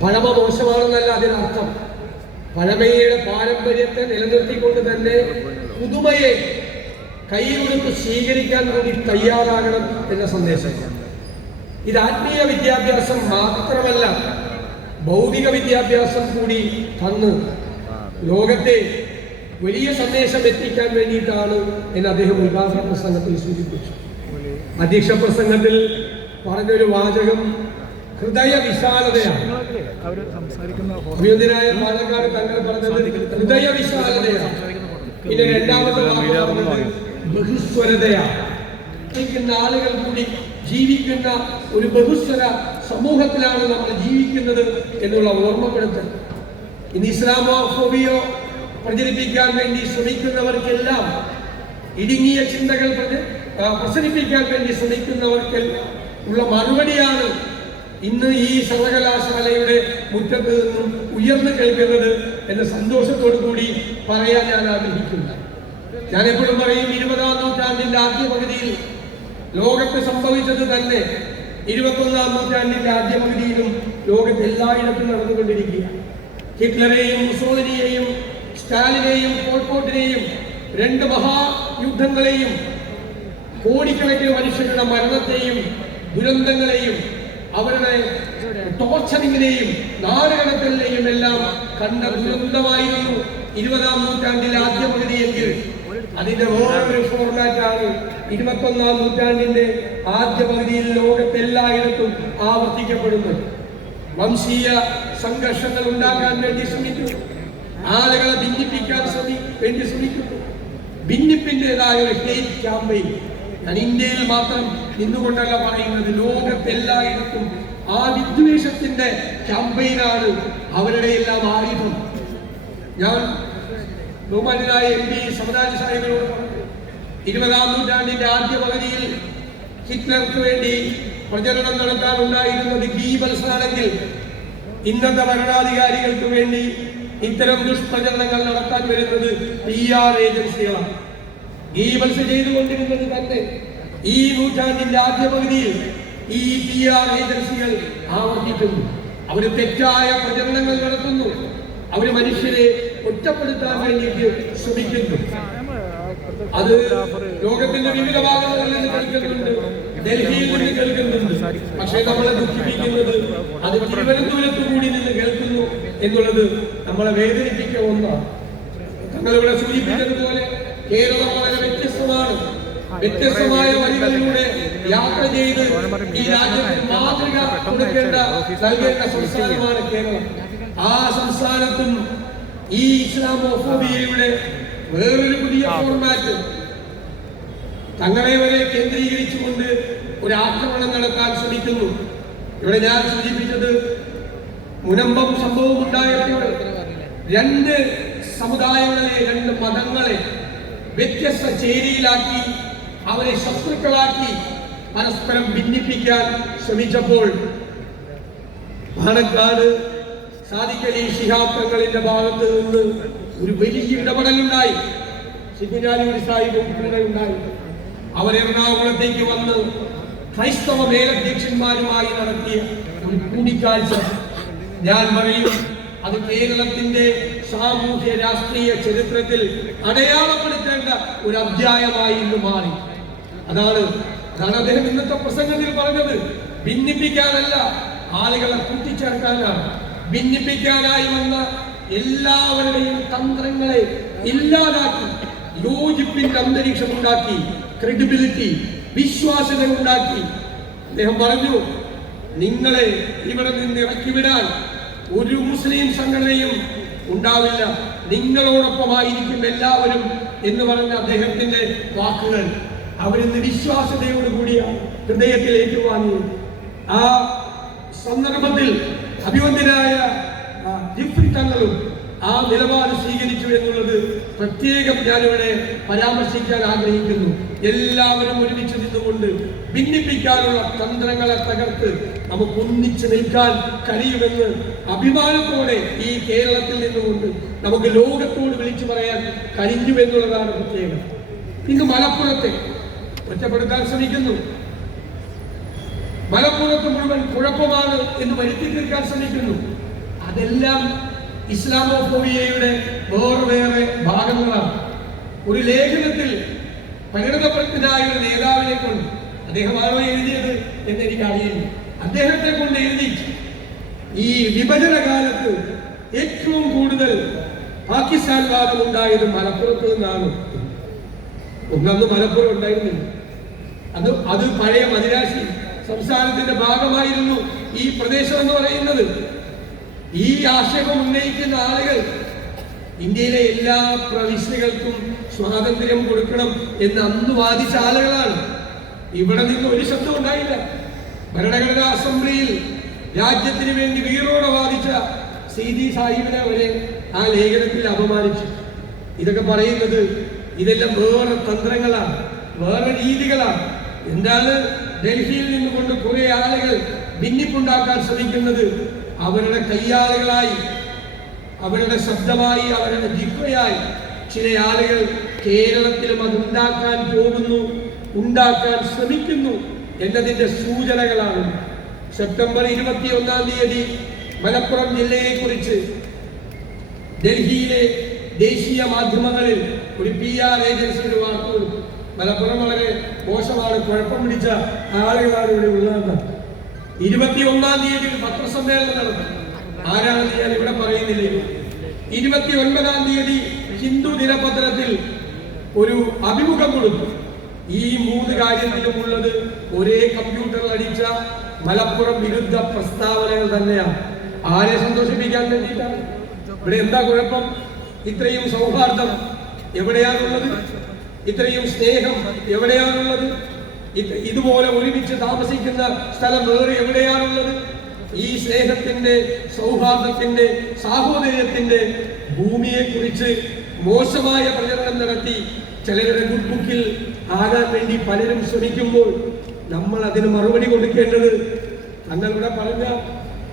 പഴമ മോശമാണെന്നല്ല അതിനർത്ഥം. പഴമയുടെ പാരമ്പര്യത്തെ നിലനിർത്തിക്കൊണ്ട് തന്നെ പുതുമയെ കൈകൊടുത്ത് സ്വീകരിക്കാൻ വേണ്ടി തയ്യാറാകണം എന്ന സന്ദേശം. ഇത് ആത്മീയ വിദ്യാഭ്യാസം മാത്രമല്ല, ഭൗതിക വിദ്യാഭ്യാസം കൂടി തന്ന് ലോകത്തെ വലിയ സന്ദേശം എത്തിക്കാൻ വേണ്ടിയിട്ടാണ് എന്ന് അദ്ദേഹം ഉദ്ഘാടന പ്രസംഗത്തിൽ സൂചിപ്പിച്ചു. അധ്യക്ഷ പ്രസംഗത്തിൽ പറഞ്ഞൊരു വാചകം ഹൃദയ വിശാലതയാണ്. അഭിനന്ദനായ പാലക്കാട് തങ്ങൾ പറഞ്ഞത് ഹൃദയ വിശാലതയാണ്. പിന്നെ രണ്ടാമത്തെ ബഹുസ്വരതയാണ്. ആളുകൾ കൂടി ജീവിക്കുന്ന ഒരു ബഹുസ്വര സമൂഹത്തിലാണ് നമ്മൾ ജീവിക്കുന്നത് എന്നുള്ള ഓർമ്മപ്പെടുത്തൽ. ഇന്ന് ഇസ്ലാമോഫോബിയോ പ്രചരിപ്പിക്കാൻ വേണ്ടി ശ്രമിക്കുന്നവർക്കെല്ലാം, ഇടുങ്ങിയ ചിന്തകൾ പ്രസരിപ്പിക്കാൻ വേണ്ടി ശ്രമിക്കുന്നവർക്ക് ഉള്ള മറുപടിയാണ് ഇന്ന് ഈ സർവകലാശാലയുടെ മുറ്റത്ത് നിന്നും ഉയർന്നു കേൾക്കുന്നത് എന്ന സന്തോഷത്തോടു കൂടി പറയാൻ ഞാൻ ആഗ്രഹിക്കുന്നു. ഞാൻ എപ്പോഴും പറയും, 20-ാം നൂറ്റാണ്ടിന്റെ ആദ്യ പകുതിയിൽ ലോകത്ത് സംഭവിച്ചത് തന്നെ 21-ാം നൂറ്റാണ്ടിന്റെ ആദ്യ പകുതിയിലും ലോകത്ത് എല്ലായിടത്തും നടന്നുകൊണ്ടിരിക്കുക. ഹിറ്റ്ലറെയും മുസോളിനിയെയും സ്റ്റാലിനെയും പോൾപോട്ടിനെയും, രണ്ട് മഹായുദ്ധങ്ങളെയും, കോടിക്കണക്കിന് മനുഷ്യരുടെ മരണത്തെയും ദുരന്തങ്ങളെയും അവരുടെ ടോർച്ചറിങ്ങിനെയും നാടുകടത്തലിനെയും എല്ലാം കണ്ട ദുരന്തമായിരുന്നു 20-ാം നൂറ്റാണ്ടിലെ ആദ്യ പകുതിയെങ്കിൽ അതിന്റെ വേറൊരു ഫോർമാറ്റാണ് 21-ാം നൂറ്റാണ്ടിന്റെ ആദ്യ പകുതിയിൽ ലോകത്തെല്ലായിടത്തും ആവർത്തിക്കപ്പെടുന്നത്. വംശീയ സംഘർഷങ്ങൾ ഉണ്ടാക്കാൻ വേണ്ടി ശ്രമിക്കുന്നു, ആളുകളെ ഭിന്നിപ്പിക്കാൻ വേണ്ടി ശ്രമിക്കുന്നു. ഭിന്നിപ്പിന്റേതായ ഒരു ഹേറ്റ് ക്യാമ്പയിൻ. ഞാൻ ഇന്ത്യയിൽ മാത്രം നിന്നുകൊണ്ടല്ല പറയുന്നത്, ലോകത്തെല്ലായിടത്തും ആ വിദ്വേഷത്തിന്റെ ക്യാമ്പയിനാണ് അവരുടെ എല്ലാം ആയുധം. ഞാൻ ബഹുമാന്യനായ MP സമദാനി സാഹിബിനോട് പറഞ്ഞു, 20-ാം നൂറ്റാണ്ടിന്റെ ആദ്യ പകുതിയിൽ ഹിറ്റ്ലർക്ക് വേണ്ടി പ്രചരണം നടത്താനുണ്ടായിരുന്നത് ഗീബൽസ് ആണെങ്കിൽ, ഇന്നത്തെ ഭരണാധികാരികൾക്ക് വേണ്ടി ഇത്തരം ദുഷ്പ്രചരണങ്ങൾ നടത്താൻ വരുന്നത് PR ഏജൻസികളാണ്. ഗീബൽസ് ചെയ്തുകൊണ്ടിരുന്നത് തന്നെ ഈ നൂറ്റാണ്ടിന്റെ ആദ്യ പകുതിയിൽ ഈ PR ഏജൻസികൾ ആവർത്തിക്കുന്നു. അവര് തെറ്റായ പ്രചരണങ്ങൾ നടത്തുന്നു. അവര് മനുഷ്യരെ ഒറ്റപ്പെടുത്താൻ വേണ്ടിയിട്ട് ശ്രമിക്കുന്നു. അത് ലോകത്തിന്റെ വിവിധ ഭാഗങ്ങളിൽ നിന്ന് കേൾക്കുന്നുണ്ട്, ഡൽഹിയിൽ നിന്ന് കേൾക്കുന്നുണ്ട്. പക്ഷേ നമ്മളെ ദുഃഖിപ്പിക്കുന്നത് അത് തിരുവനന്തപുരത്ത് കൂടി നിന്ന് കേൾക്കുന്നു എന്നുള്ളത് നമ്മളെ വേദനിപ്പിക്കുക ഒന്നാണ്. തങ്ങളിവിടെ സൂചിപ്പിച്ചതുപോലെ കേരളം വളരെ വ്യത്യസ്തമാണ്. വ്യത്യസ്തമായ വഴികളിലൂടെ യാത്ര ചെയ്ത് ഈ രാജ്യത്തിന് മാതൃക നൽകേണ്ട സംസ്ഥാനമാണ് കേരളം. ആ സംസ്ഥാനത്തും ഈ ഇസ്ലാമോഫോബിയയുടെ വേറൊരു പുതിയ ഫോർമാറ്റ്, തങ്ങളെ വരെ കേന്ദ്രീകരിച്ചുകൊണ്ട് ഒരു ആക്രമണം നടത്താൻ ശ്രമിക്കുന്നു. ഇവിടെ ഞാൻ സൂചിപ്പിച്ചത് മുനമ്പം സംഭവം ഉണ്ടായപ്പോൾ രണ്ട് സമുദായങ്ങളെ, രണ്ട് മതങ്ങളെ വ്യത്യസ്ത ചേരിയിലാക്കി അവരെ ശത്രുക്കളാക്കി പരസ്പരം ഭിന്നിപ്പിക്കാൻ ശ്രമിച്ചപ്പോൾ പാണക്കാട് സാദിഖ് അലി ശിഹാബ് തങ്ങളുടെ ഭാഗത്ത് നിന്ന് ഒരു വലിയ ഇടപെടലുണ്ടായി. സിദ്ദിഖ് സാഹിബും കൂടെ ഉണ്ടായി. അവർ എറണാകുളത്തേക്ക് വന്ന് ക്രൈസ്തവ മേലധ്യക്ഷന്മാരുമായി നടത്തിയ ഒരു കൂടിക്കാഴ്ച, ഞാൻ പറയും, അത് കേരളത്തിന്റെ സാമൂഹ്യ രാഷ്ട്രീയ ചരിത്രത്തിൽ അടയാളപ്പെടുത്തേണ്ട ഒരു അധ്യായമായി ഇന്ന് മാറി. അതാണ് അദ്ദേഹം ഇന്നത്തെ പ്രസംഗത്തിൽ പറഞ്ഞത്. ഭിന്നിപ്പിക്കാനല്ല, ആളുകളെ കൂട്ടിച്ചേർക്കാനാണ്. ഭിന്നിപ്പിക്കാനായി വന്ന എല്ലാവരുടെയും തന്ത്രങ്ങളെ ഇല്ലാതാക്കി യോജിപ്പിന്റെ അന്തരീക്ഷം ഉണ്ടാക്കി, ക്രെഡിബിലിറ്റി, വിശ്വാസ്യത ഉണ്ടാക്കി. അദ്ദേഹം പറഞ്ഞു, നിങ്ങളെ ഇവിടെ നിന്ന് ഇറക്കിവിടാൻ ഒരു മുസ്ലിം സംഘടനയും ഉണ്ടാവില്ല, നിങ്ങളോടൊപ്പമായിരിക്കും എല്ലാവരും എന്ന് പറഞ്ഞ അദ്ദേഹത്തിന്റെ വാക്കുകൾ അവരിന്ന് വിശ്വാസ്യതയോടുകൂടിയാണ് ഹൃദയത്തിൽ ഏറ്റുവാങ്ങിയത്. ആ സന്ദർഭത്തിൽ അഭിവന്ദ്യനായ ജിഫ്രി തങ്ങളും ആ നിലപാട് സ്വീകരിച്ചു എന്നുള്ളത് പ്രത്യേകം ഞാനിവിടെ പരാമർശിക്കാൻ ആഗ്രഹിക്കുന്നു. എല്ലാവരും ഒരുമിച്ച് നിന്നുകൊണ്ട് ഭിന്നിപ്പിക്കാനുള്ള തന്ത്രങ്ങളെ തകർത്ത് നമുക്ക് ഒന്നിച്ചു നിൽക്കാൻ കഴിയുമെന്ന് അഭിമാനത്തോടെ ഈ കേരളത്തിൽ നിന്നുകൊണ്ട് നമുക്ക് ലോകത്തോട് വിളിച്ചു പറയാൻ കഴിഞ്ഞു എന്നുള്ളതാണ് പ്രത്യേകത. ഇന്ന് മലപ്പുറത്തെ ഒറ്റപ്പെടുത്താൻ ശ്രമിക്കുന്നു, മലപ്പുറത്ത് മുഴുവൻ കുഴപ്പമാണ് എന്ന് വരുത്തി തീർക്കാൻ ശ്രമിക്കുന്നു. അതെല്ലാം ഇസ്ലാമോഫോബിയയുടെ വേറെ ഭാഗങ്ങളാണ്. ഒരു ലേഖനത്തിൽ പരിണതപ്രജ്ഞനായ ഒരു നേതാവിനെ കൊണ്ട്, അദ്ദേഹമാണോ എഴുതിയത് എന്ന് എനിക്കറിയില്ല, അദ്ദേഹത്തെ കൊണ്ട് എഴുതി ഈ വിഭജന കാലത്ത് ഏറ്റവും കൂടുതൽ പാകിസ്ഥാൻ വാദം ഉണ്ടായത് മലപ്പുറത്ത് നിന്നാണ്. ഒന്നന്ന് മലപ്പുറം ഉണ്ടായിരുന്നില്ല. അത് പഴയ മദിരാശി സംസ്ഥാനത്തിന്റെ ഭാഗമായിരുന്നു ഈ പ്രദേശം എന്ന് പറയുന്നത്. ഈ ആക്ഷേപം ഉന്നയിക്കുന്ന ആളുകൾ ഇന്ത്യയിലെ എല്ലാ പ്രവിശ്യകൾക്കും സ്വാതന്ത്ര്യം കൊടുക്കണം എന്ന് അന്ന് വാദിച്ച ആളുകളാണ്. ഇവിടെ നിന്ന് ഒരു ശബ്ദം ഉണ്ടായില്ല. ഭരണഘടനാ അസംബ്ലിയിൽ രാജ്യത്തിന് വേണ്ടി വീറോടെ വാദിച്ച സീതി സാഹിബിനെ വരെ ആ ലേഖനത്തിൽ അപമാനിച്ചു. ഇതൊക്കെ പറയുന്നത് ഇതെല്ലാം വേറെ തന്ത്രങ്ങളാണ്, വേറെ രീതികളാണ്. എന്താണ് ഡൽഹിയിൽ നിന്നുകൊണ്ട് കുറെ ആളുകൾ ഭിന്നിപ്പുണ്ടാക്കാൻ ശ്രമിക്കുന്നത്? അവരുടെ കയ്യാളുകളായി, അവരുടെ ശബ്ദമായി, അവരുടെ ജിഹ്വയായി ചില ആളുകൾ കേരളത്തിലും അത് ഉണ്ടാക്കാൻ പോകുന്നു, ഉണ്ടാക്കാൻ ശ്രമിക്കുന്നു എന്നതിന്റെ സൂചനകളാണ്. സെപ്റ്റംബർ 21-ാം തീയതി മലപ്പുറം ജില്ലയെ കുറിച്ച് ഡൽഹിയിലെ ദേശീയ മാധ്യമങ്ങളിൽ ഒരു PR ഏജൻസിയുടെ വാർത്ത കൊടുത്തു. മലപ്പുറം വളരെ മോശമാണ്, കുഴപ്പം പിടിച്ച ആളുകളാണ് ഇവിടെ ഉള്ളതെന്ന്. 21-ാം തീയതി ഒരു പത്രസമ്മേളനം നടന്നു. ആരാണെന്ന് ഞാൻ ഇവിടെ പറയുന്നില്ല. 29-ാം തീയതി ഹിന്ദു ദിനപത്രത്തിൽ ഒരു അഭിമുഖം കൊടുത്തു. ഈ 3 കാര്യത്തിലുമുള്ളത് ഒരേ കമ്പ്യൂട്ടറിൽ അടിച്ച മലപ്പുറം വിരുദ്ധ പ്രസ്താവനകൾ തന്നെയാണ്. ആരെ സന്തോഷിപ്പിക്കാൻ വേണ്ടിയിട്ടാണ്? ഇവിടെ എന്താ കുഴപ്പം? ഇത്രയും സൗഹാർദ്ദം എവിടെയാണുള്ളത്? ഇത്രയും സ്നേഹം എവിടെയാണുള്ളത്? ഇതുപോലെ ഒരുമിച്ച് താമസിക്കുന്ന സ്ഥലം വേറെ എവിടെയാണുള്ളത്? ഈ സ്നേഹത്തിന്റെ, സൗഹാർദ്ദത്തിന്റെ, സാഹോദര്യത്തിന്റെ ഭൂമിയെ കുറിച്ച് മോശമായ പ്രചരണം നടത്തി ചിലരുടെ ഗുഡ് ബുക്കിൽ ആകാൻ വേണ്ടി പലരും ശ്രമിക്കുമ്പോൾ നമ്മൾ അതിന് മറുപടി കൊടുക്കേണ്ടത് തങ്ങളുടെ പറഞ്ഞ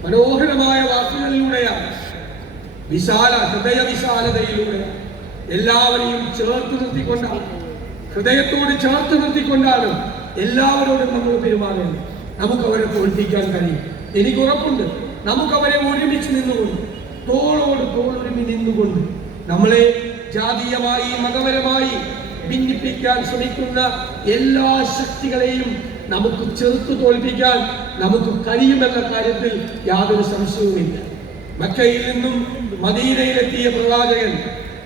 മനോഹരമായ വാക്കുകളിലൂടെയാണ്, ഹൃദയ വിശാലതയിലൂടെയാണ്, എല്ലാവരെയും ചേർത്ത് നിർത്തിക്കൊണ്ടാണ്, ഹൃദയത്തോട് ചേർത്ത് നിർത്തിക്കൊണ്ടാണ് എല്ലാവരോടും നമ്മൾ പെരുമാറുന്നത്. നമുക്കവരെ തോൽപ്പിക്കാൻ കഴിയും. എനിക്ക് ഉറപ്പുണ്ട്. നമുക്കവരെ ഒരുമിച്ച് നിന്നുകൊണ്ട്, തോളോട് തോളൊരുമി നിന്നുകൊണ്ട്, നമ്മളെ ജാതീയമായി മതപരമായി ഭിന്നിപ്പിക്കാൻ ശ്രമിക്കുന്ന എല്ലാ ശക്തികളെയും നമുക്ക് ചെറുത്തു തോൽപ്പിക്കാൻ നമുക്ക് കഴിയുമെന്ന കാര്യത്തിൽ യാതൊരു സംശയവുമില്ല. മക്കയിൽ നിന്നും മദീനയിലെത്തിയ പ്രവാചകൻ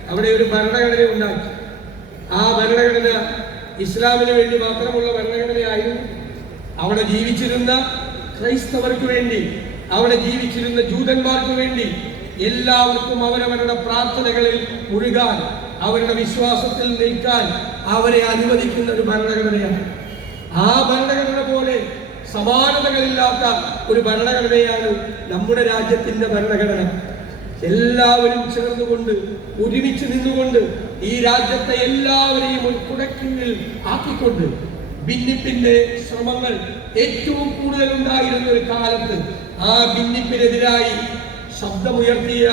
അവിടെ ഒരു ഭരണഘടന ഉണ്ടാക്കി. ആ ഭരണഘടന ഇസ്ലാമിന് വേണ്ടി മാത്രമുള്ള ഭരണഘടനയായിരുന്നു. അവിടെ ജീവിച്ചിരുന്ന ക്രൈസ്തവർക്ക് വേണ്ടി, അവിടെ ജീവിച്ചിരുന്ന ജൂതന്മാർക്ക് വേണ്ടി എല്ലാവർക്കും അവരവരുടെ പ്രാർത്ഥനകളിൽ മുഴുകാൻ, അവരുടെ വിശ്വാസത്തിൽ നിൽക്കാൻ അവരെ അനുവദിക്കുന്ന ഒരു ഭരണഘടനയാണ്. ആ ഭരണഘടന പോലെ സമാനതകളില്ലാത്ത ഒരു ഭരണഘടനയാണ് നമ്മുടെ രാജ്യത്തിന്റെ ഭരണഘടന. എല്ലാവരും ചേർന്നുകൊണ്ട്, ഒരുമിച്ച് നിന്നുകൊണ്ട്, ഈ രാജ്യത്തെ എല്ലാവരെയും ഒരു കുടക്കീഴിൽ ആക്കിക്കൊണ്ട്, ഭിന്നിപ്പിന്റെ ശ്രമങ്ങൾ ഏറ്റവും കൂടുതൽ ഉണ്ടായിരുന്ന ഒരു കാലത്ത് ആ ഭിന്നിപ്പിനെതിരായി ശബ്ദമുയർത്തിയ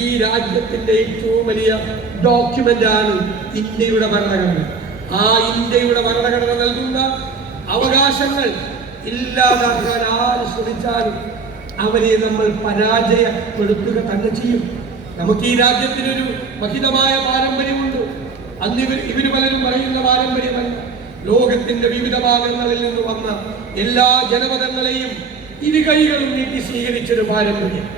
ഈ രാജ്യത്തിന്റെ ഏറ്റവും വലിയ ഡോക്യുമെന്റ് ആണ് ഇന്ത്യയുടെ ഭരണഘടന. ആ ഇന്ത്യയുടെ ഭരണഘടന നൽകുന്ന അവകാശങ്ങൾ ഇല്ലാതാക്കാൻ ആര് ശ്രമിച്ചാലും അവരെ നമ്മൾ പരാജയപ്പെടുത്തുക തന്നെ ചെയ്യും. നമുക്ക് ഈ രാജ്യത്തിനൊരു മഹിതമായ പാരമ്പര്യമുണ്ട്. അന്ന് ഇവര് പലരും പറയുന്ന പാരമ്പര്യമല്ല. ലോകത്തിന്റെ വിവിധ ഭാഗങ്ങളിൽ നിന്ന് വന്ന എല്ലാ ജനപദങ്ങളെയും ഇരുകൈകളും നീട്ടി സ്വീകരിച്ചൊരു പാരമ്പര്യം.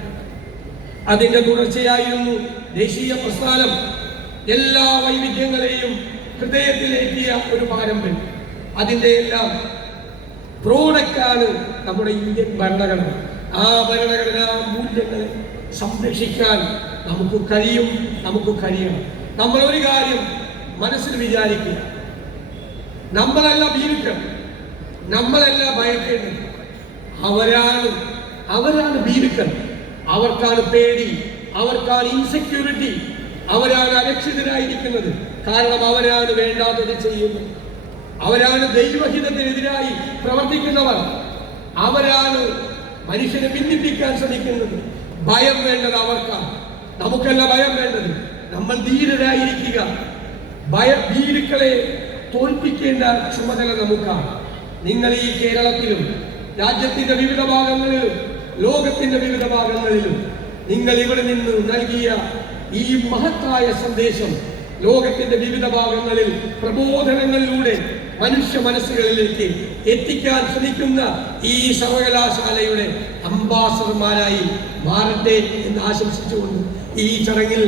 അതിന്റെ തുടർച്ചയായിരുന്നു ദേശീയ പ്രസ്ഥാനം. എല്ലാ വൈവിധ്യങ്ങളെയും ഹൃദയത്തിലേറ്റിയ ഒരു പാരമ്പര്യം. അതിന്റെ എല്ലാം പ്രോഡക്റ്റാണ് നമ്മുടെ ഇന്ത്യൻ ഭരണഘടന. ആ ഭരണഘടനാ മൂല്യങ്ങളെ സംരക്ഷിക്കാൻ നമുക്ക് കഴിയും, നമുക്ക് കഴിയണം. നമ്മൾ ഒരു കാര്യം മനസ്സിൽ വിചാരിക്കുക, നമ്മളല്ല ഭീരുക്കൾ, നമ്മളല്ല ഭയക്കേണ്ടത്. അവരാണ് ഭീരുക്കൾ. അവർക്കാണ് പേടി, അവർക്കാണ് ഇൻസെക്യൂരിറ്റി, അവരാണ് അരക്ഷിതരായിരിക്കുന്നത്. കാരണം അവരാണ് വേണ്ടാത്തത് ചെയ്യുന്നത്, അവരാണ് ദൈവഹിതത്തിനെതിരായി പ്രവർത്തിക്കുന്നവർ, അവരാണ് മനുഷ്യനെ ഭിന്നിപ്പിക്കാൻ ശ്രമിക്കുന്നത്. ഭയം വേണ്ടത് അവർക്കാണ്, നമുക്കല്ല ഭയം വേണ്ടത്. നമ്മൾ ധീരരായിരിക്കുക. ഭീരുക്കളെ തോൽപ്പിക്കേണ്ട ചുമതല നമുക്കാണ്. നിങ്ങൾ ഈ കേരളത്തിലും രാജ്യത്തിന്റെ വിവിധ ഭാഗങ്ങളിലും ലോകത്തിന്റെ വിവിധ ഭാഗങ്ങളിലും നിങ്ങൾ ഇവിടെ നിന്ന് നൽകിയ ഈ മഹത്തായ സന്ദേശം ലോകത്തിന്റെ വിവിധ ഭാഗങ്ങളിൽ പ്രബോധനങ്ങളിലൂടെ മനുഷ്യ മനസ്സുകളിലേക്ക് എത്തിക്കാൻ ശ്രമിക്കുന്ന ഈ സർവകലാശാലയുടെ അംബാസഡർമാരായി മാറട്ടെ എന്ന് ആശംസിച്ചുകൊണ്ട് ഈ ചടങ്ങിൽ